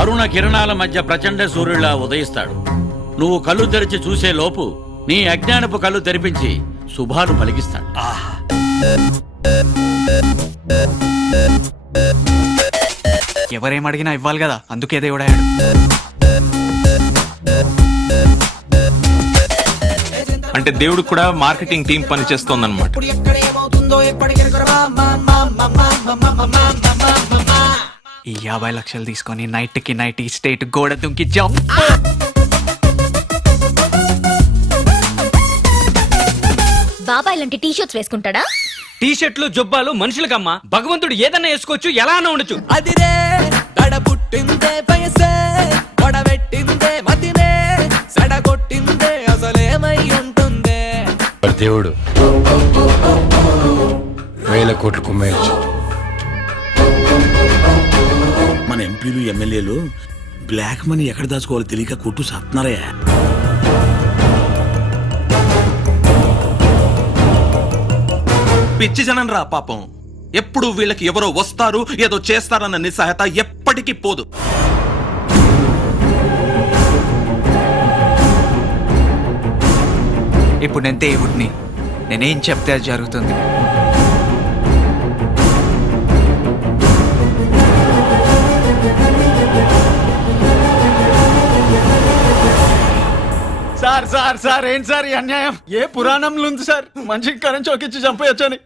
అరుణ కిరణాల మధ్య ప్రచండ సూర్యులా ఉదయిస్తాడు. నువ్వు కళ్ళు తెరిచి చూసే లోపు నీ అజ్ఞానపు కళ్ళు తెరిపించి శుభాలు పలికిస్తాడు. ఎవరేమడిగినా ఇవ్వాలి కదా, అందుకే దేవుడాడు. అంటే దేవుడు కూడా మార్కెటింగ్ టీం పనిచేస్తోందన్నమాట. ఈ 50 లక్షలు తీసుకొని నైట్కి నైట్ ఈ స్టేట్ గోడ దుంకి జంప్. బాబాయ్ లాంటి టీ షర్ట్స్ వేసుకుంటాడా? టీ షర్ట్లు జొబ్బాలు మనుషులకమ్మా. భగవంతుడు ఏదన్నా వేసుకోవచ్చు, ఎలా అన్నా ఉండొచ్చు. అదిరే దడబుట్టిందే పయసే వడబెట్టిందే మతినే సడగొట్టిందే అసలేమై ఉంటుందే. దేవుడు 1000 కోట్లు కుమ్మేయచ్చు. మన ఎంపీలు ఎమ్మెల్యేలు బ్లాక్ మనీ ఎక్కడ దాచుకోవాలో తెలియక కొట్టు సత్తున్నారే. పిచ్చి జనం రా పాపం. ఎప్పుడు వీళ్ళకి ఎవరో వస్తారు ఏదో చేస్తారన్న నిస్సహాయత ఎప్పటికీ పోదు. ఇప్పుడు నేను దేవుడిని, నేనేం చెప్తే అది జరుగుతుంది. సార్ సార్ సార్ ఏంటి సార్ ఈ అన్యాయం? ఏ పురాణంలో ఉంది సార్ మనిషికి కరెంట్ చౌకిచ్చి చంపేయొచ్చని?